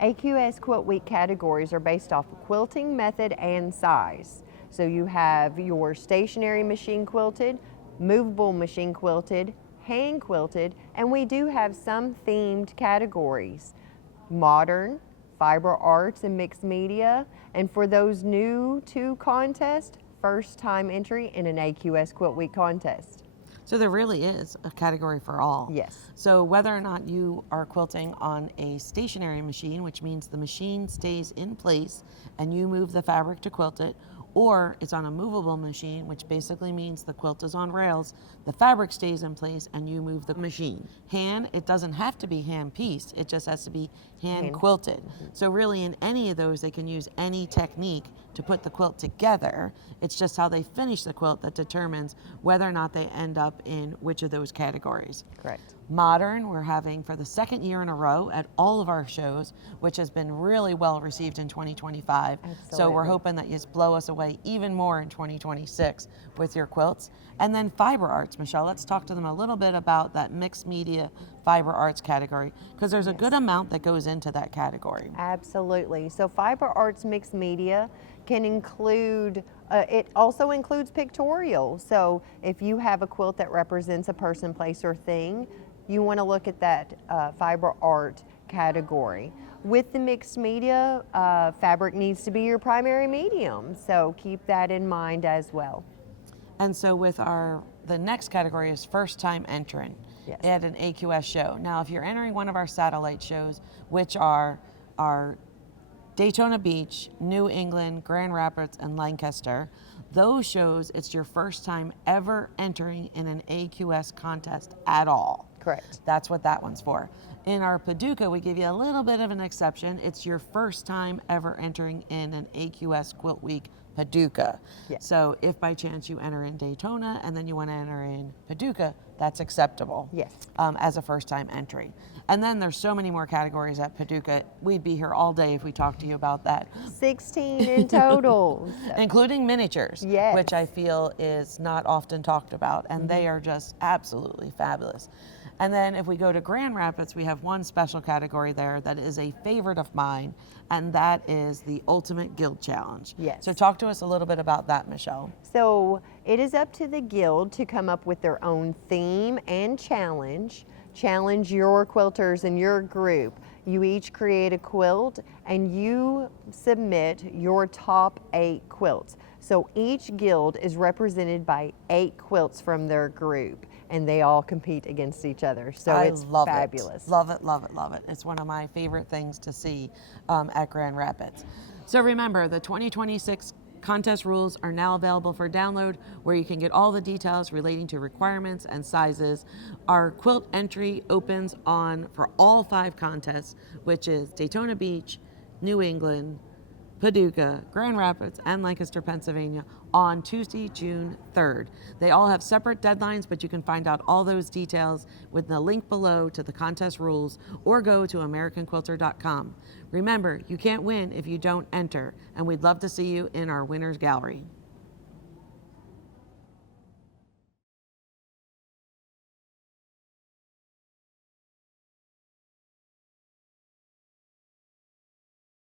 AQS Quilt Week categories are based off of quilting method and size. So you have your stationary machine quilted, movable machine quilted, hand quilted, and we do have some themed categories. Modern, fiber arts, and mixed media. And for those new to contest, first time entry in an AQS Quilt Week contest. So there really is a category for all. Yes. So whether or not you are quilting on a stationary machine, which means the machine stays in place and you move the fabric to quilt it, or it's on a movable machine, which basically means the quilt is on rails, the fabric stays in place and you move the machine. Hand, it doesn't have to be hand pieced, it just has to be hand quilted. So really in any of those, they can use any technique to put the quilt together. It's just how they finish the quilt that determines whether or not they end up in which of those categories. Correct. Modern, we're having for the second year in a row at all of our shows, which has been really well received in 2025. So we're hoping that you just blow us away even more in 2026 with your quilts. And then fiber arts, Michelle, let's talk to them a little bit about that mixed media fiber arts category, because there's a good amount that goes into that category. Absolutely. So fiber arts mixed media can include, it also includes pictorial. So if you have a quilt that represents a person, place, or thing, you want to look at that fiber art category. With the mixed media, fabric needs to be your primary medium, so keep that in mind as well. And so with the next category is first time entrant at an AQS show. Now, if you're entering one of our satellite shows, which are our Daytona Beach, New England, Grand Rapids, and Lancaster, those shows, it's your first time ever entering in an AQS contest at all. Correct. That's what that one's for. In our Paducah, we give you a little bit of an exception. It's your first time ever entering in an AQS Quilt Week Paducah. Yes. So if by chance you enter in Daytona and then you want to enter in Paducah, that's acceptable. Yes. As a first time entry. And then there's so many more categories at Paducah. We'd be here all day if we talked to you about that. 16 in total. Including miniatures, Yes. which I feel is not often talked about, and they are just absolutely fabulous. And then if we go to Grand Rapids, we have one special category there that is a favorite of mine, and that is the Ultimate Guild Challenge. Yes. So talk to us a little bit about that, Michelle. So it is up to the guild to come up with their own theme and challenge. Challenge your quilters in your group. You each create a quilt and you submit your top 8 quilts. So each guild is represented by 8 quilts from their group, and they all compete against each other. So it's fabulous. Love it, love it, love it. It's one of my favorite things to see at Grand Rapids. So remember, the 2026 contest rules are now available for download, where you can get all the details relating to requirements and sizes. Our quilt entry opens for all 5 contests, which is Daytona Beach, New England, Paducah, Grand Rapids, and Lancaster, Pennsylvania, on Tuesday, June 3rd. They all have separate deadlines, but you can find out all those details with the link below to the contest rules, or go to AmericanQuilter.com. Remember, you can't win if you don't enter, and we'd love to see you in our winners gallery.